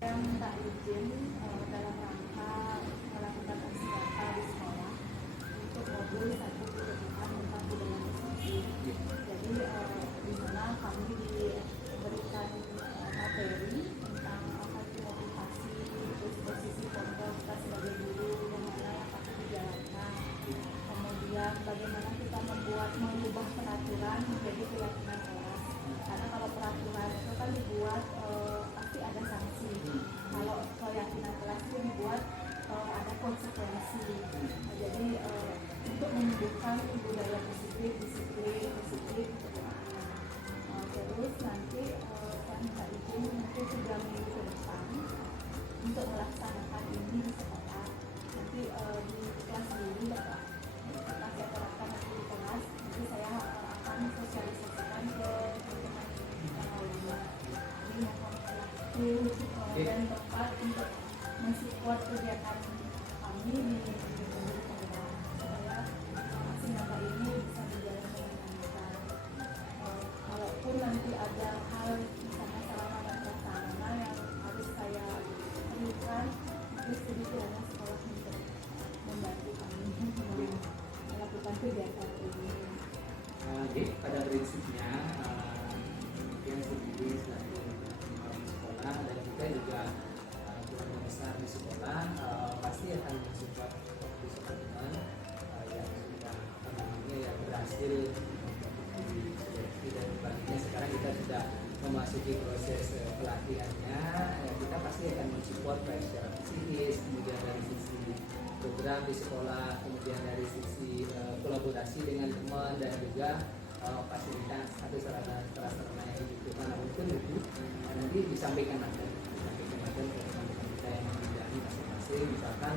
Saya minta izin dalam rangka melakukan aksi nyata di sekolah untuk modul satu kebutuhan tentang budaya diskusi. Jadi di sana kami diberikan materi tentang apa itu motivasi, terus posisi kontrol kita sebagai guru yang mana yang patut dijalankan. Kemudian bagaimana kita mengubah peraturan menjadi keyakinan kelas. Karena kalau peraturan itu kan dibuat pasti ada sanksi. Kalau keyakinan kelas itu dibuat ada konsekuensi. Jadi untuk menumbuhkan budaya positif, disiplin. Terus nanti saya minta izin mungkin 3 minggu ke depan untuk melaksanakan ini di sekolah. Nanti di kelas dulu Bapak. Saya terapkan nanti di kelas. Nanti saya akan sosialisasikan ke teman-teman yang lainnya. Jadi mohon waktu dan tempat untuk mensupport kegiatan kami di sekolah supaya aksi nyata ini bisa berjalan dengan lancar. Kalaupun nanti ada hal misalnya sarana dan prasarana yang harus saya perlukan, itu sedikitnya sekolah untuk membantu kami melakukan kegiatan ini. Jadi pada prinsipnya yang sendiri selaku sekolah dan kita juga keluarga besar di sekolah pasti akan mensupport teman yang sudah yang berhasil dan sebagainya. Sekarang kita sudah memasuki proses pelatihannya, kita pasti akan mensupport baik secara psikis, kemudian dari sisi program di sekolah, kemudian dari sisi kolaborasi dengan teman dan juga fasilitas atau sarana yang dibutuhkan. Mungkin itu nanti disampaikan ke teman-teman kita yang menjadi masing-masing, misalkan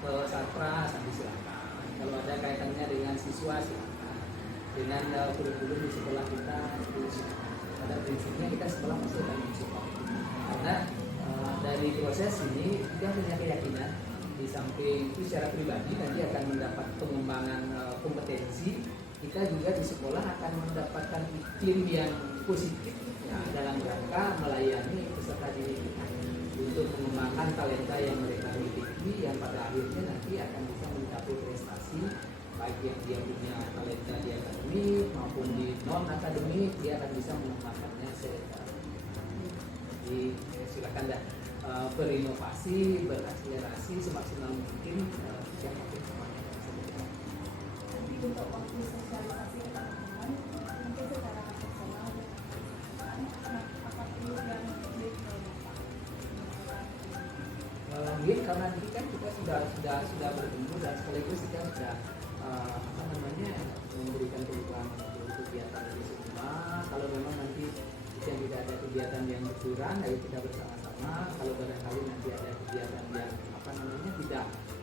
ke Sarpras nanti silakan. Kalau ada kaitannya dengan siswa silakan, dengan kurikulum di sekolah kita itu silakan. Pada prinsipnya kita sekolah masih akan mensupport karena dari proses ini kita punya keyakinan di samping itu secara pribadi nanti akan mendapat pengembangan kompetensi, kita juga di sekolah akan mendapatkan iklim yang positif dalam rangka melayani peserta didik kita untuk mengembangkan talenta yang mereka miliki yang pada akhirnya nanti akan bisa mencapai prestasi baik yang dia punya talenta di akademik maupun di non akademik, dia akan bisa mengembangkannya secara. Jadi silakan dah berinovasi, berakselerasi semaksimal mungkin yang mungkin semuanya bisa. Nanti untuk waktu sosialisasi ke teman-teman mungkin secara personal apa perlu yang karena ini kan kita sudah bertemu dan sekaligus kita sudah memberikan peluang untuk kegiatan ini semua. Kalau memang nanti yang tidak ada kegiatan yang berkurang, ayo kita bersama-sama. Kalau barangkali nanti ada kegiatan yang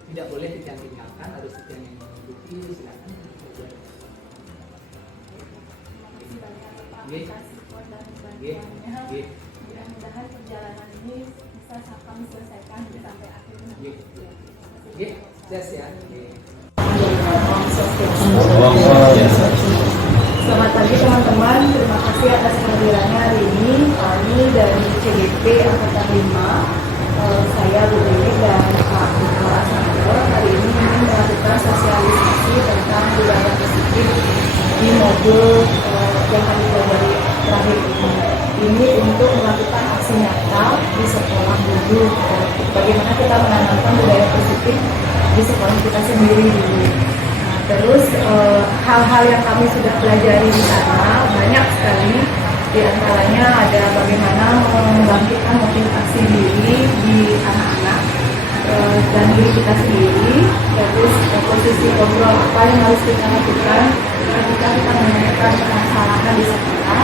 tidak boleh ditinggalkan, harus yang mengikuti, silakan. Terima kasih banyak Pak atas support dan bantuannya. Mudah-mudahan perjalanan ini bisa kami selesaikan sampai akhir nanti. Yes ya. Selamat pagi teman-teman, terima kasih atas kehadirannya hari ini. Kami dari CDP Angkatan 5, saya Bu Dewi dan Pak Asnader hari ini ingin melakukan sosialisasi tentang budaya positif di modul yang kami pelajari terakhir ini. Ini untuk melakukan aksi nyata di sekolah dulu. Bagaimana kita menanamkan budaya positif di sekolah kita sendiri dulu. Terus hal-hal yang kami sudah pelajari di sana banyak sekali, di antaranya ada bagaimana membangkitkan motivasi diri di anak-anak dan diri kita sendiri. Terus posisi kontrol apa yang harus kita lakukan ketika kita menemukan permasalahan di sekolah.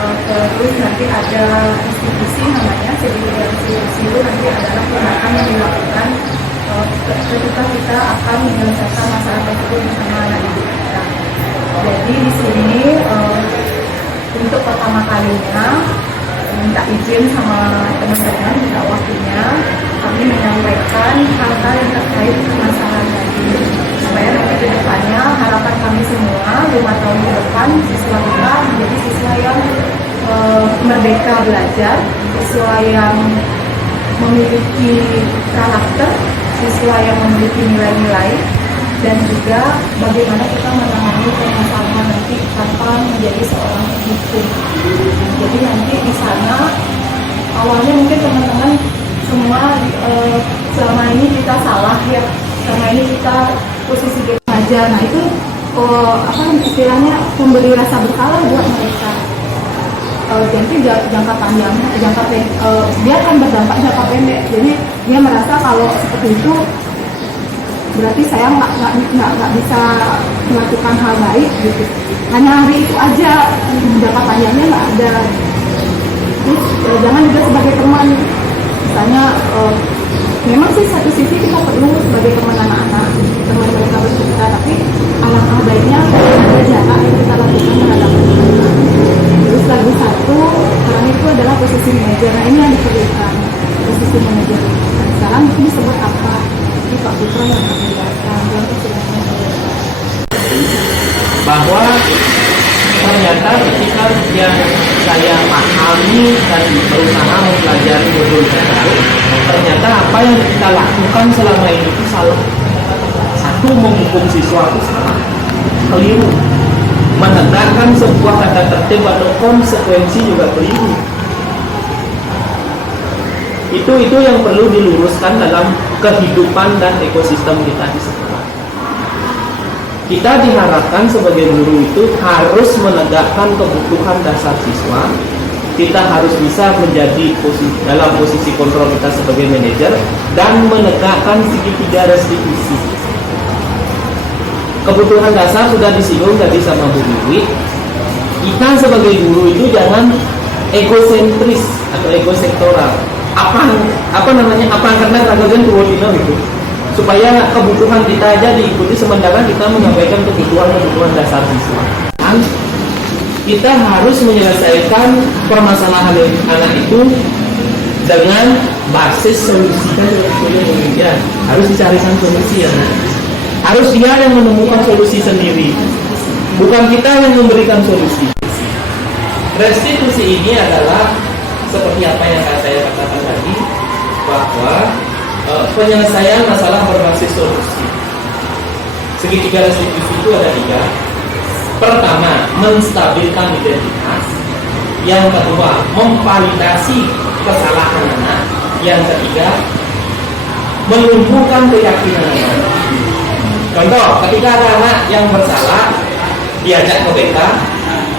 Terus nanti ada institusi namanya, jadi institusi itu nanti adalah tindakan yang dilakukan ketika kita akan menyelesaikan masalah tersebut bersama anak didik kita. Jadi di sini untuk pertama kalinya minta izin sama teman-teman, minta waktunya kami menyampaikan hal-hal yang terkait permasalahan tadi supaya nanti ke depannya harapan kami semua 5 tahun ke depan siswa kita menjadi siswa yang merdeka belajar, siswa yang memiliki karakter, siswa yang memiliki nilai-nilai, dan juga bagaimana kita menangani permasalahan nanti tanpa menjadi seorang hukum. Jadi nanti di sana awalnya mungkin teman-teman semua selama ini kita salah ya, selama ini kita posisi belajar. Nah itu apa istilahnya memberi rasa bersalah buat mereka. Jadi jangka panjang, dia akan berdampak jangka pendek. Jadi dia merasa kalau seperti itu berarti saya nggak bisa melakukan hal baik gitu. Hanya hari itu aja, jangka panjangnya nggak ada. Terus jangan juga sebagai teman, misalnya memang sih satu sisi kita perlu sebagai teman anak-anak, teman mereka bercerita, tapi alangkah baiknya ada jarak yang kita lakukan terhadap mereka. Terus lagi satu, sekarang itu adalah posisi manajer. Nah ini yang diperlukan, posisi manajer. Sekarang itu disebut apa? Ini Pak Putra yang menjelaskan, bahwa ternyata ketika yang saya pahami dan berusaha mempelajari modul tersebut, ternyata apa yang kita lakukan selama ini itu salah. Satu, menghukum siswa itu salah, keliru. Menegakkan sebuah tata tertib atau konsekuensi juga keliru. Itu yang perlu diluruskan dalam kehidupan dan ekosistem kita di sekolah. Kita diharapkan sebagai guru itu harus menegakkan kebutuhan dasar siswa. Kita harus bisa menjadi dalam posisi kontrol kita sebagai manajer dan menegakkan segitiga restitusi. Kebutuhan dasar sudah disinggung tadi sama Bu Wiwi. Kita sebagai guru itu jangan egosentris atau egosektoral. Apa namanya? Karena ragagan tuwodino itu. Supaya kebutuhan kita aja diikuti sementara kita menyampaikan kebutuhan dasar siswa. Kita harus menyelesaikan permasalahan anak itu dengan basis solusi. Ya, harus dicarikan solusi ya. Harus dia yang menemukan solusi sendiri, bukan kita yang memberikan solusi. Restitusi ini adalah seperti apa yang saya katakan tadi, bahwa penyelesaian masalah berbasis solusi. Segitiga restitusi itu ada 3. Pertama, menstabilkan identitas. Yang kedua, memvalidasi kesalahan anak. Yang ketiga, menumbuhkan keyakinan anak. Contoh, ketika ada anak yang bersalah diajak ke BK,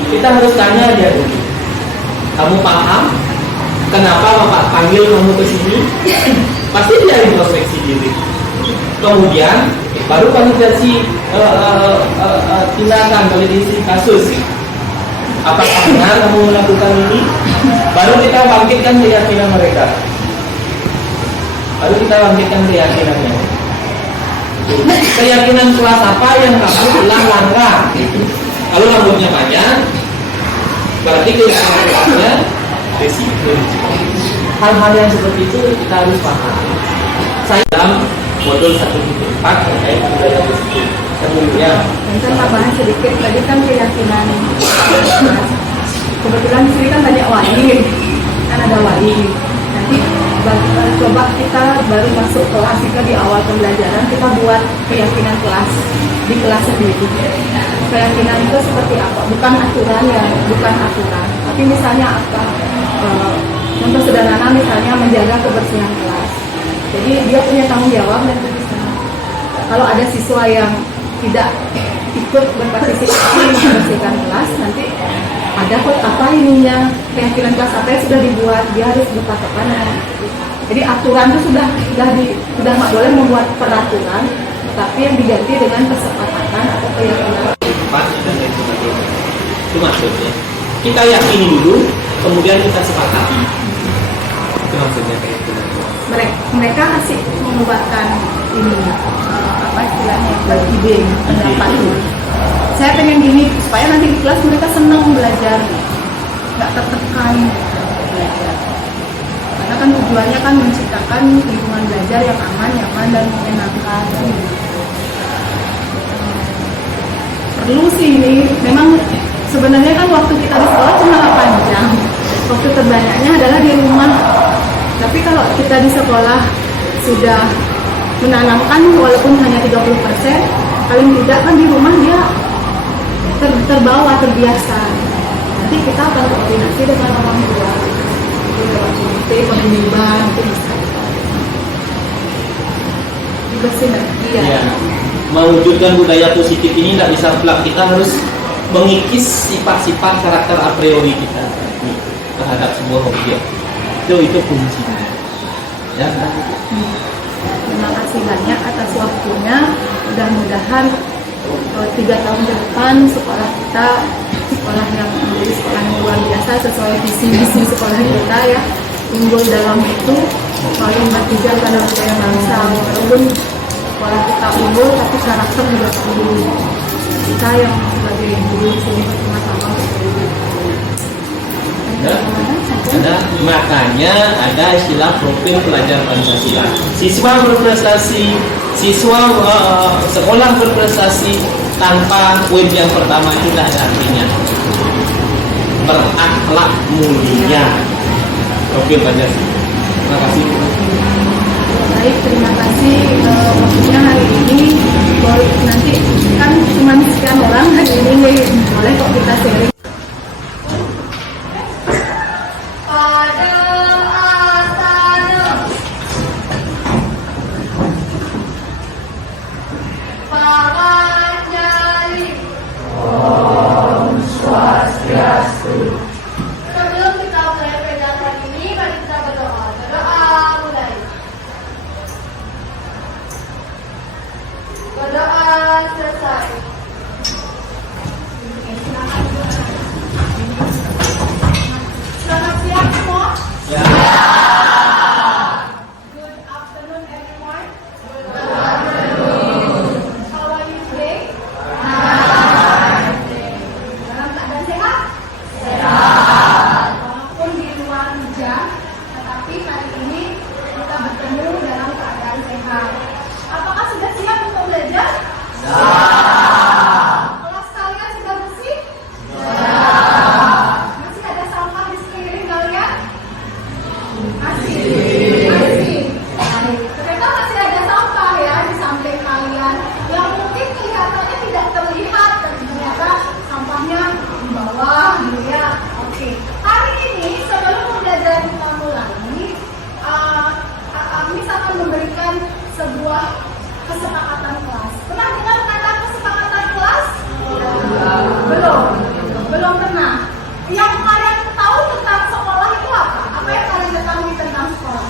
kita harus tanya dia dulu, kamu paham kenapa Bapak panggil kamu ke sini? Pasti dia introspeksi diri. Kemudian baru kami kasih tindakan, validasi kasus. Apakah benar kamu melakukan ini? Baru kita bangkitkan keyakinan mereka. Keyakinannya. Keyakinan kelas apa yang kamu ulang langkah? Kalau rambutnya panjang, berarti keyakinan kelasnya resiko. Hal-hal yang seperti itu kita harus paham. Saya dalam modul 1.4 terkait budaya resiko. Sebelumnya, mungkin tambahan sedikit tadi kan keyakinan. Kebetulan di sini kan banyak wali, kan ada wali. Nanti coba kita baru masuk kelas, kita di awal pembelajaran kita buat keyakinan kelas di kelas sendiri. Keyakinan itu seperti apa? Bukan aturan, tapi misalnya apa? Contoh sederhana misalnya menjaga kebersihan kelas. Jadi dia punya tanggung jawab dan bisa. Kalau ada siswa yang tidak ikut berpartisipasi membersihkan kelas, nanti ada apa ininya, keyakinan kelas apa yang sudah dibuat, dia harus berpatokan. Jadi aturan itu sudah nggak boleh membuat peraturan, tapi yang diganti dengan kesepakatan atau keyakinan. Itu maksudnya. Kita yakini dulu, kemudian kita sepakati. Itu maksudnya kayak gitu. Mereka masih membuatkan ini apa istilahnya, ide pendapat itu. Saya pengen gini supaya nanti di kelas mereka senang belajar, nggak tertekan belajar. Karena kan tujuannya kan menciptakan lingkungan belajar yang aman, nyaman dan menyenangkan. Perlu sih ini. Memang sebenarnya kan waktu kita di sekolah cuma 8 jam. Waktu terbanyaknya adalah di rumah. Tapi kalau kita di sekolah sudah menanamkan walaupun hanya 30%, paling tidak kan di rumah dia terbawa, terbiasa. Nanti kita akan koordinasi dengan orang tua, lewat komite, pembimbingan, itu bisa. Juga sinergi ya. Ya, mewujudkan budaya positif ini tidak bisa plak, kita harus mengikis sifat-sifat karakter a priori kita terhadap sebuah objek. Itu kuncinya. Ya. Terima kasih banyak atas waktunya. Mudah-mudahan 3 tahun ke depan sekolah kita sekolah yang menjadi sekolah yang luar biasa sesuai visi misi sekolah kita ya, unggul dalam itu paling bertujuan pada budaya bangsa. Walaupun sekolah kita unggul tapi karakter juga unggul. Kita yang sebagai guru di sini bersama-sama makanya ada istilah profil pelajar Pancasila. Sekolah berprestasi tanpa web yang pertama itu tidak ada artinya. Berakhlak mulia, profil Pancasila. Terima kasih. Baik, terima kasih waktunya hari ini. Nanti kan cuma sekian orang hari ini, boleh kok kita sharing. Sebelum kita mulai pelajaran ini, mari kita berdoa. Berdoa mulai. Berdoa selesai. Selamat siang semua. Good afternoon everyone. Good afternoon. How are you today? Dalam keadaan sehat? Walaupun di luar hujan, tetapi hari ini kita bertemu dalam keadaan sehat. Apakah sudah siap untuk belajar? Kelas kalian sudah bersih? Masih ada sampah di sekeliling kalian? Masih. Baik. Ternyata masih ada sampah ya di samping kalian yang mungkin kelihatannya tidak terlihat, dan ternyata sampahnya di bawah gitu ya. Oke. Hari ini sebelum pembelajaran kita mulai, Miss akan memberikan sebuah kesepakatan kelas. Pernah dengar kata kesepakatan kelas? Belum pernah. Yang kalian tahu tentang sekolah itu apa? Apa yang kalian ketahui tentang sekolah?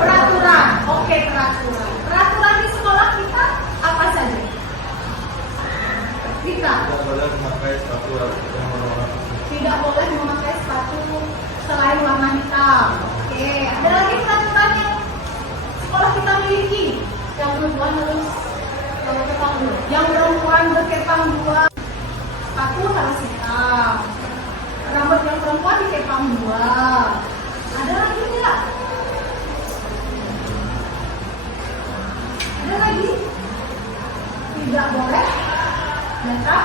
Peraturan. Oke, peraturan. Peraturan di sekolah kita apa saja? Kita tidak boleh memakai sepatu selain warna hitam. Oke, ada lagi peraturan yang sekolah kita miliki. Yang perempuan harus berkepang 2. Yang perempuan berkepang 2. Sepatu harus hitam. Rambut yang perempuan dikepang 2. Ada lagi tidak? Ada lagi? Tidak boleh menyetrap.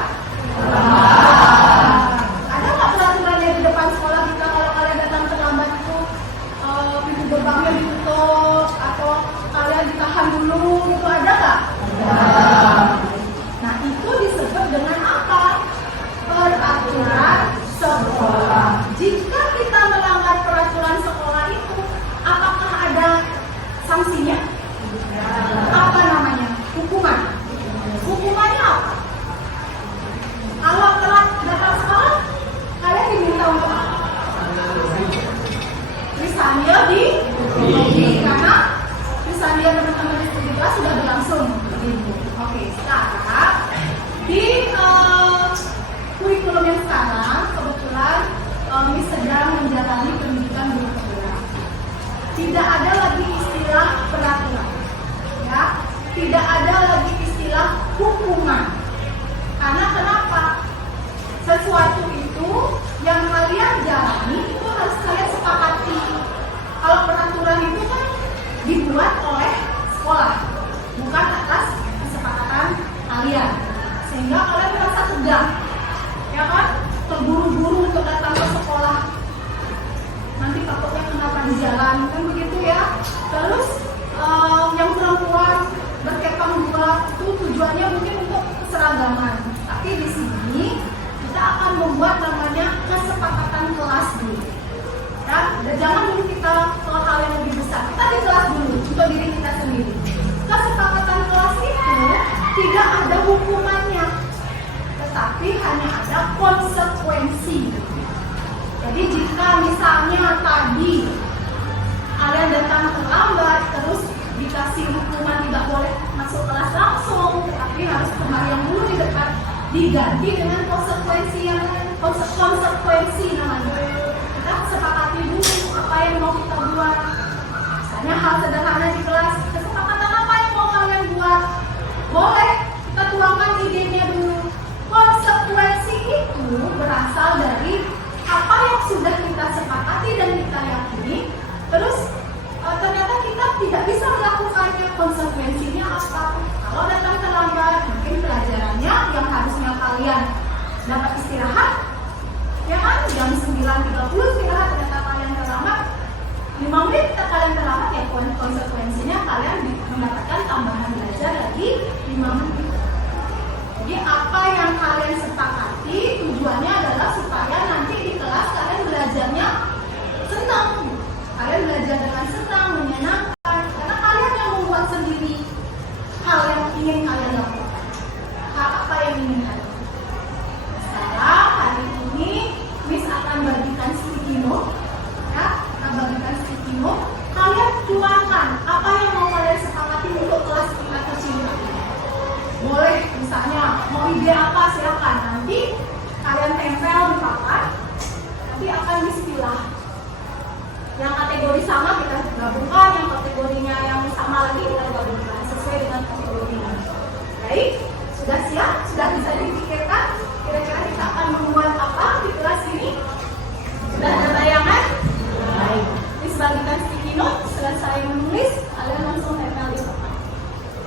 Ada nggak peraturannya di depan sekolah kita kalau kalian datang terlambat itu pintu gerbangnya ditutup atau kalian ditahan dulu gitu, ada nggak? Nah itu disebut dengan apa? Peraturan sekolah. Jika kita melanggar peraturan sekolah itu, apakah ada sanksinya? Apa namanya? Hukuman. Hukumannya apa? Kalau telat datang sekolah, kalian diminta untuk apa? Misalnya karena misalnya teman-teman di studi kelas sudah berlangsung. Oke, sekarang di kurikulum yang sekarang kebetulan Miss sedang menjalani pendidikan guru pemula. Tidak ada lagi istilah peraturan, ya. Tidak ada lagi istilah hukuman. Karena kenapa? Sesuatu itu yang kalian jalani itu harus kalian sepakati. Kalau peraturan itu kan dibuat oleh sekolah, bukan atas kesepakatan kalian. Sehingga kalian merasa tegang, ya kan? Terburu-buru untuk datang ke sekolah. Nanti takutnya kenapa di jalan, kan misalnya tadi kalian datang terlambat, terus dikasih hukuman tidak boleh masuk kelas langsung, tetapi harus kembali dulu di depan, diganti dengan konsekuensi yang konsekuensi namanya. Kita sepakati dulu apa yang mau kita buat. Misalnya hal sederhana di kelas, kesepakatan apa yang mau kalian buat? Boleh kita tuangkan idenya dulu. Konsekuensi itu berasal dari apa yang sudah kita sepakati dan kita yakini. Terus ternyata kita tidak bisa melakukannya. Konsekuensinya apa? Kalau datang terlambat, mungkin pelajarannya yang harusnya kalian dapat istirahat, ya kan? Jam 9.30 istirahat, ternyata kalian terlambat 5 menit kalian terlambat, ya konsekuensinya kalian mendapatkan tambahan belajar lagi 5 menit. Jadi apa yang kalian sepakati tujuannya adalah supaya nanti di kelas kalian belajarnya senang. Kalian belajar dengan senang, menyenangkan, karena kalian yang membuat sendiri hal yang ingin kalian lakukan. Hal apa yang ingin kalian lakukan? Sekarang hari ini Miss akan bagikan sticky note, ya, akan bagikan sticky note. Kalian tuangkan apa yang mau kalian sepakati untuk kelas kita kecil. Boleh, misalnya mau ide apa silakan. Nanti kalian tempel di papan, nanti akan dipilah. Yang kategori sama kita gabungkan, yang kategorinya yang sama lagi kita gabungkan sesuai dengan kategorinya. Baik, sudah siap? Sudah bisa dipikirkan? Kira-kira kita akan membuat apa di kelas ini? Sudah ada bayangan? Baik, Miss bagikan sticky note. Selesai menulis, kalian langsung tempel di papan.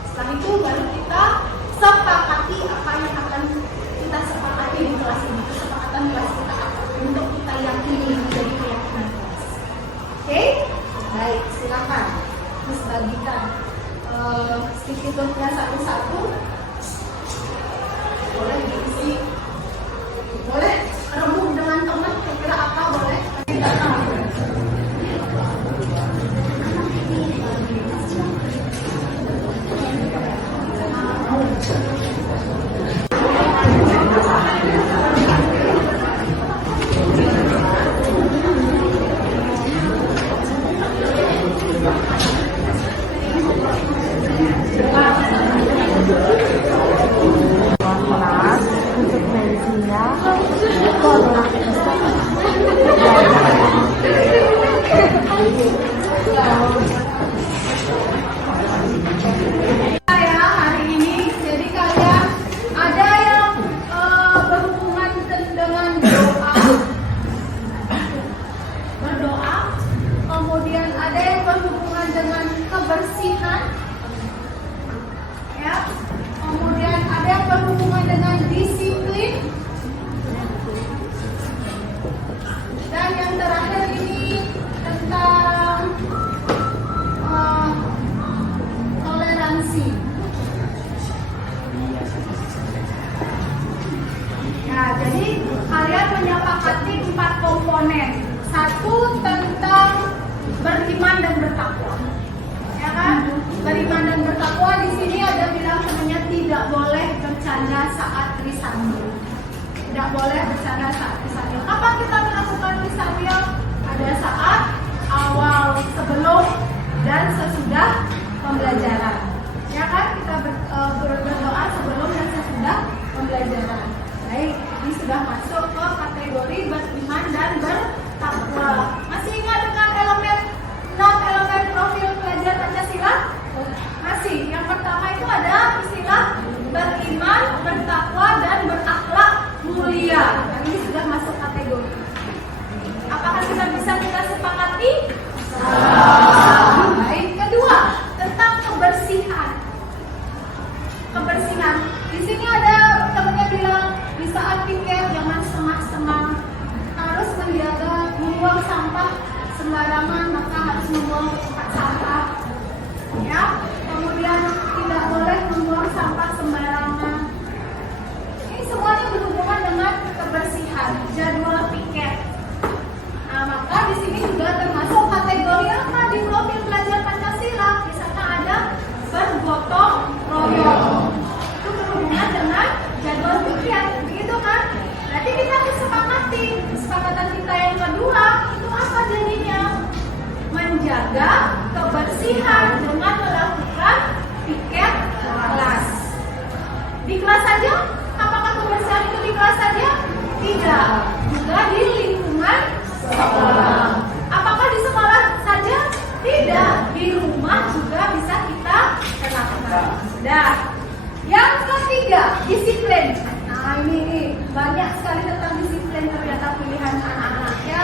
Setelah itu baru kita sepakati apa yang akan kita sepakati di kelas ini. Kesepakatan kelas kita untuk kita yakini menjadi keyakinan kelas. Oke? Baik, silakan Miss bagikan sticky note-nya satu-satu. Boleh diisi, boleh remuk dengan teman, kira-kira apa boleh? Tidak tahu. Nah, jadi kalian menyepakati 4 komponen. Satu tentang beriman dan bertakwa, ya kan? Beriman dan bertakwa di sini ada bilang namanya tidak boleh bercanda saat risambil. Tidak boleh bercanda saat risambil. Kapan kita melakukan risambil? Ada saat awal, sebelum dan sesudah pembelajaran. Ya kan? Kita berdoa sebelum dan sesudah pembelajaran. Baik, ini sudah masuk ke kategori beriman dan bertakwa. Masih ingat dengan elemen 6 elemen profil pelajar Pancasila? Masih. Yang pertama itu ada istilah beriman, bertakwa dan berakhlak mulia. Ini sudah masuk kategori. Apakah sudah bisa kita sepakati? Baik. Kedua, tentang kebersihan. Kebersihan. Di sini ada temannya bilang di saat piket jangan setengah-setengah, harus menjaga membuang sampah sembarangan, maka harus membuang ke tempat sampah. Ya, kemudian tidak boleh membuang sampah sembarangan. Ini semuanya berhubungan dengan kebersihan, jadwal piket. Nah, maka di sini juga termasuk kategori apa di profil pelajar Pancasila. Di sana ada bergotong royong. Itu berhubungan dengan jadwal piket, begitu kan? Berarti kita kesepakatan kita yang kedua itu apa? Nah, yang ketiga, disiplin. Nah, ini banyak sekali tentang disiplin ternyata pilihan anak-anak ya.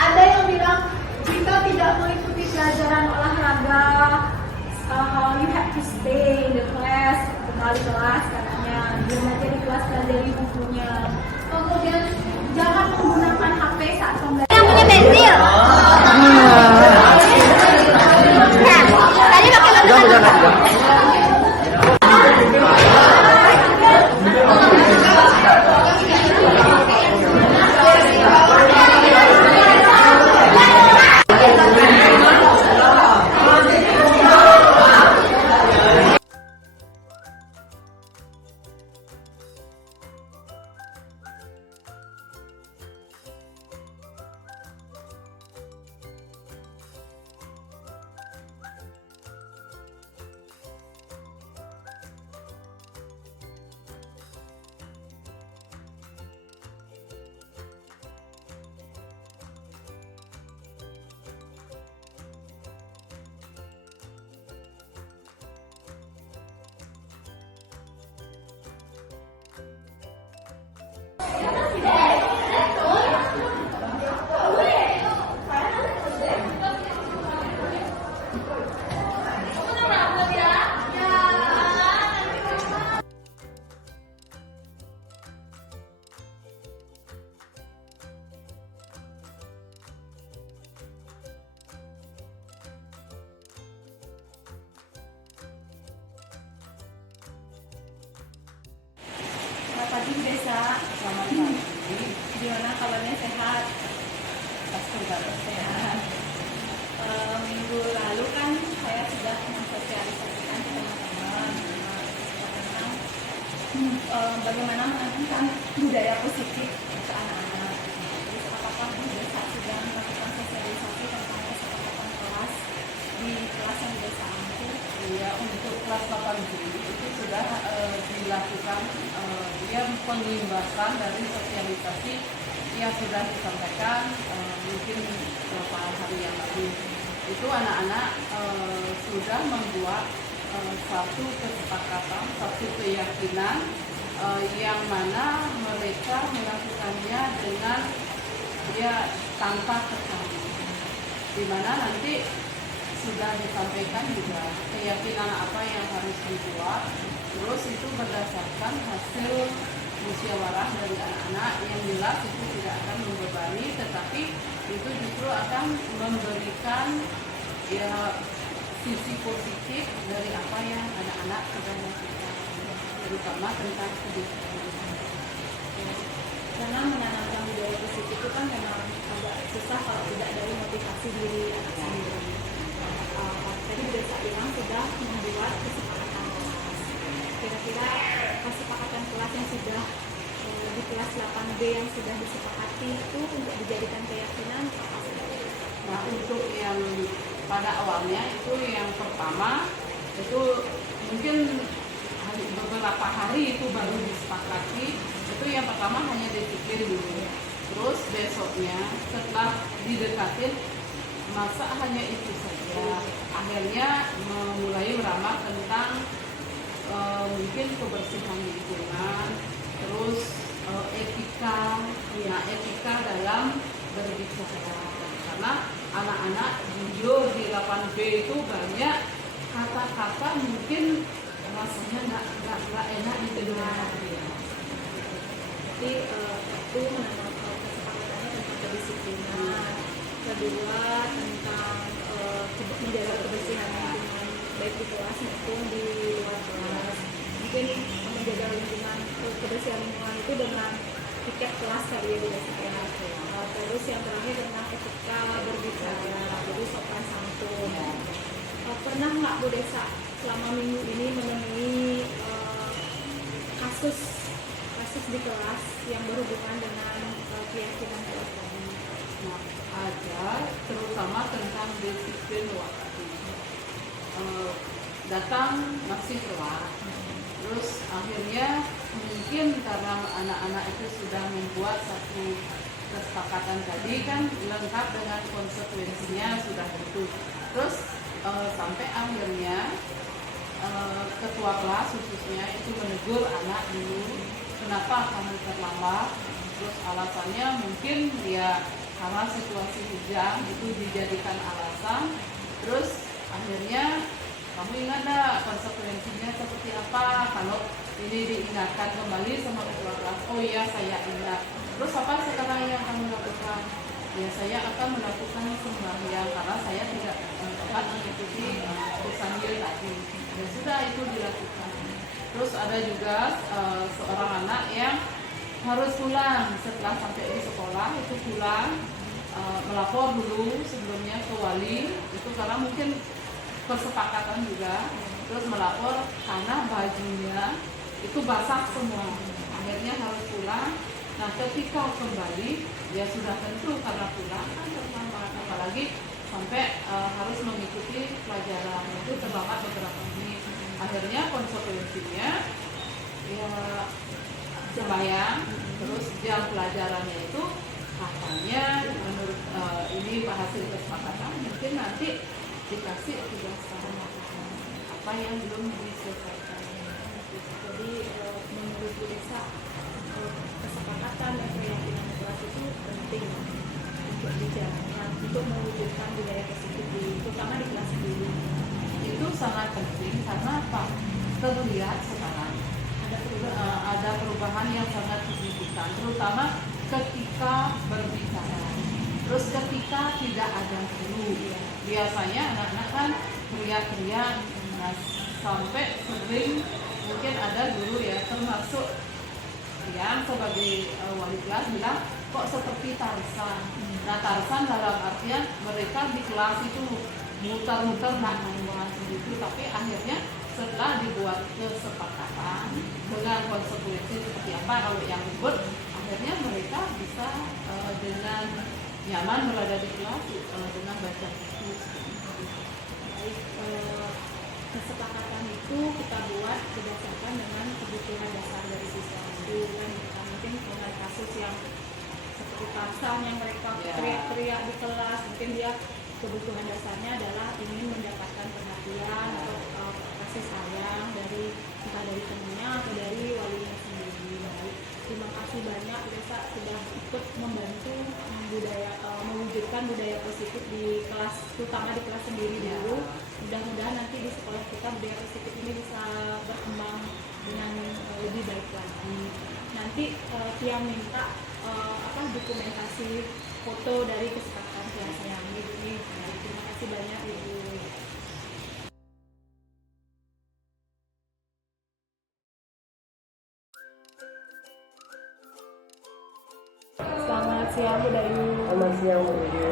Ada yang bilang jika tidak mengikuti pelajaran olahraga, you have to stay in the class, kembali kelas katanya, belum aja di kelas pelajari bukunya. Kemudian jangan menggunakan HP saat pembelajaran. Yang punya pensil. Tadi pakai Pagi Desa, selamat pagi. Gimana kabarnya, sehat? Pasti sehat. Minggu lalu kan saya sudah mensosialisasikan ke teman-teman tentang bagaimana menanamkan budaya positif ke anak-anak. Jadi apakah Bu Desa sudah melakukan sosialisasi tentang kesepakatan kelas di kelas yang Desa ambil? Iya, untuk kelas 8B itu sudah dilakukan dia pengimbaskan dari sosialisasi yang sudah disampaikan mungkin beberapa hari yang lalu. Itu anak-anak sudah membuat satu kesepakatan, satu keyakinan yang mana mereka melakukannya dengan ya tanpa tekanan, di mana nanti sudah disampaikan juga keyakinan apa yang harus dibuat, terus itu berdasarkan hasil musyawarah dari anak-anak yang jelas itu tidak akan membebani, tetapi itu justru akan memberikan ya sisi positif dari apa yang anak-anak sudah lakukan, terutama tentang kedisiplinan. Karena menanamkan budaya positif itu kan memang agak susah kalau tidak dari motivasi diri anak sendiri. Tadi Desa bilang sudah membuat kesepakatan kelas. Kira-kira kesepakatan kelas yang sudah di kelas 8B yang sudah disepakati itu untuk dijadikan keyakinan apa saja? Nah, untuk yang pada awalnya itu yang pertama itu mungkin beberapa hari itu baru disepakati. Itu yang pertama hanya disiplin dulu. Terus besoknya setelah didekatin, masa hanya itu saja. Akhirnya mulai meramah tentang mungkin kebersihan lingkungan, terus etika, nah etika dalam berbicara. Karena anak-anak jujur di 8B itu banyak kata-kata mungkin rasanya nggak enak didengar. Jadi satu menanamkan kesepakatannya tentang kedisiplinan, kedua tentang menjaga kebersihan lingkungan baik di kelas maupun di luar kelas. Mungkin menjaga lingkungan kebersihan lingkungan itu dengan tiket kelas kali ya Desa. Terus yang terakhir tentang etika berbicara, jadi sopan santun. Pernah nggak Bu Desa selama minggu ini menemui kasus di kelas yang berhubungan dengan keyakinan kelas tadi? Nah, ada terutama tentang disiplin waktu. Datang masih telat, terus akhirnya mungkin karena anak-anak itu sudah membuat satu kesepakatan tadi kan lengkap dengan konsekuensinya sudah tentu. Terus sampai akhirnya ketua kelas khususnya itu menegur anak dulu, kenapa kamu terlambat. Terus alasannya mungkin ya karena situasi hujan itu dijadikan alasan. Terus akhirnya kamu ingat nggak konsekuensinya seperti apa kalau ini diingatkan kembali sama ketua kelas? Oh iya saya ingat. Terus apa sekarang yang kamu lakukan? Ya saya akan melakukan sembahyang karena saya tidak dapat mengikuti sambil tadi. Ya sudah itu dilakukan. Terus ada juga seorang anak yang harus pulang setelah sampai di sekolah itu pulang melapor dulu sebelumnya ke wali itu karena mungkin kesepakatan juga. Terus melapor karena bajunya itu basah semua, akhirnya harus pulang. Nah ketika kembali ya sudah tentu karena pulang kan terlambat, apalagi sampai harus mengikuti pelajaran itu terlambat beberapa menit. Akhirnya konsekuensinya ya sembahyang, terus jam pelajarannya itu katanya menurut ini hasil kesepakatan mungkin nanti dikasih tugas apa yang belum diselesaikan. Jadi menurut Bu Desa kesepakatan dan keyakinan kelas itu penting untuk dijalankan untuk mewujudkan budaya positif terutama di kelas sendiri. Itu sangat penting karena apa? Terlihat sekarang ada perubahan yang sangat signifikan, terutama ketika berbicara. Terus ketika tidak ada guru, biasanya anak-anak kan teriak-teriak, nah, sampai sering mungkin ada guru ya termasuk yang sebagai wali kelas bilang kok seperti Tarzan. Nah Tarzan dalam artian mereka di kelas itu muter-muter nak ngomong sendiri, tapi akhirnya setelah dibuat kesepakatan dengan konsekuensi seperti apa kalau yang ribut, akhirnya mereka bisa dengan nyaman berada di kelas dengan baca buku. Baik, kesepakatan itu kita buat berdasarkan dengan kebutuhan dasar dari siswa itu kan kita mungkin dengan kasus yang seperti Tarzan yang mereka teriak-teriak di kelas, mungkin dia kebutuhan dasarnya adalah ingin mendapatkan perhatian atau kasih sayang dari entah dari temannya atau dari walinya sendiri. Baik, terima kasih banyak Desa sudah ikut membantu mewujudkan budaya positif di kelas, terutama di kelas sendiri dulu. Mudah-mudahan nanti di sekolah kita budaya positif ini bisa berkembang dengan lebih baik lagi. Nanti Tia minta dokumentasi foto dari kesepakatan kelasnya ini. Terima kasih banyak Ibu. Selamat siang Bu Dayu. Selamat siang Bu Dayu.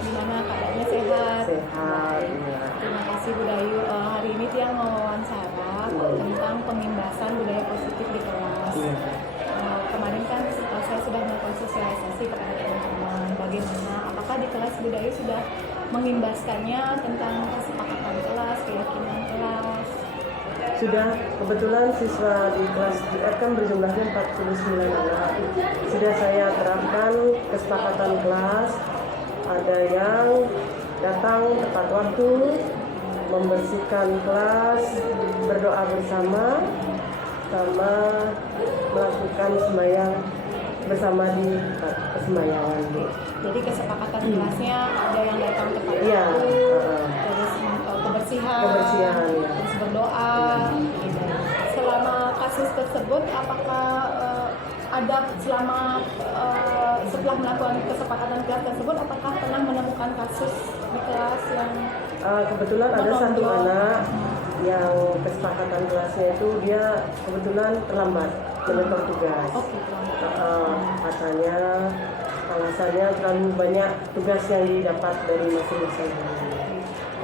Gimana keadaannya, sehat? Sehat. Ya. Terima kasih Bu Dayu. Hari ini Tia mau wawancara tentang pengimbasan budaya positif di kelas. Kemarin kan saya sudah melakukan sosialisasi kepada teman-teman. Bagaimana? Apakah di kelas Bu Dayu sudah mengimbaskannya tentang kesepakatan kelas, keyakinan kelas? Sudah, kebetulan siswa di kelas GR kan berjumlahnya 49 anak. Sudah saya terapkan kesepakatan kelas. Ada yang datang tepat waktu, membersihkan kelas, berdoa bersama, sama melakukan sembahyang bersama di sembayangan. Jadi kesepakatan kelasnya ada yang datang tepat waktu, Iya. terus kebersihan, Ya. terus berdoa. Selama kasus tersebut, apakah ada setelah melakukan kesepakatan kelas tersebut, apakah pernah menemukan kasus di kelas yang Kebetulan ada satu anak yang kesepakatan kelasnya itu dia kebetulan terlambat menyetor tugas. Katanya alasannya terlalu banyak tugas yang didapat dari masing-masing.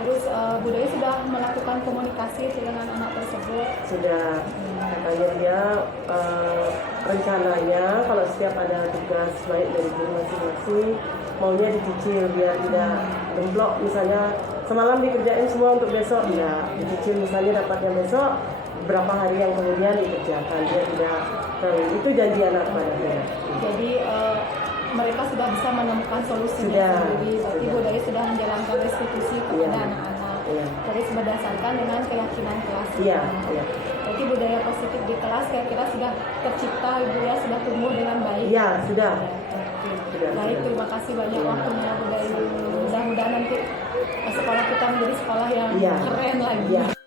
Terus Bu Dayu sudah melakukan komunikasi dengan anak tersebut? Sudah, katanya dia rencananya kalau setiap ada tugas baik dari guru masing-masing maunya dicicil biar tidak gemblok, misalnya semalam dikerjain semua untuk besok, ya dicicil misalnya dapatnya besok, berapa hari yang kemudian dikerjakan, dia tidak itu janji anak pada dia. Jadi mereka sudah bisa menemukan solusinya sendiri. Berarti Bu Dayu sudah menjalankan restitusi kepada anak-anak. Iya. Jadi berdasarkan dengan keyakinan kelas. Iya, iya. Jadi budaya positif di kelas kira-kira sudah tercipta Ibu ya, sudah tumbuh dengan baik. Iya, sudah. Oke. Sudah, Baik, sudah. terima kasih banyak waktunya Bu Dayu. Mudah-mudahan nanti sekolah kita menjadi sekolah yang Iya. keren lagi. Iya.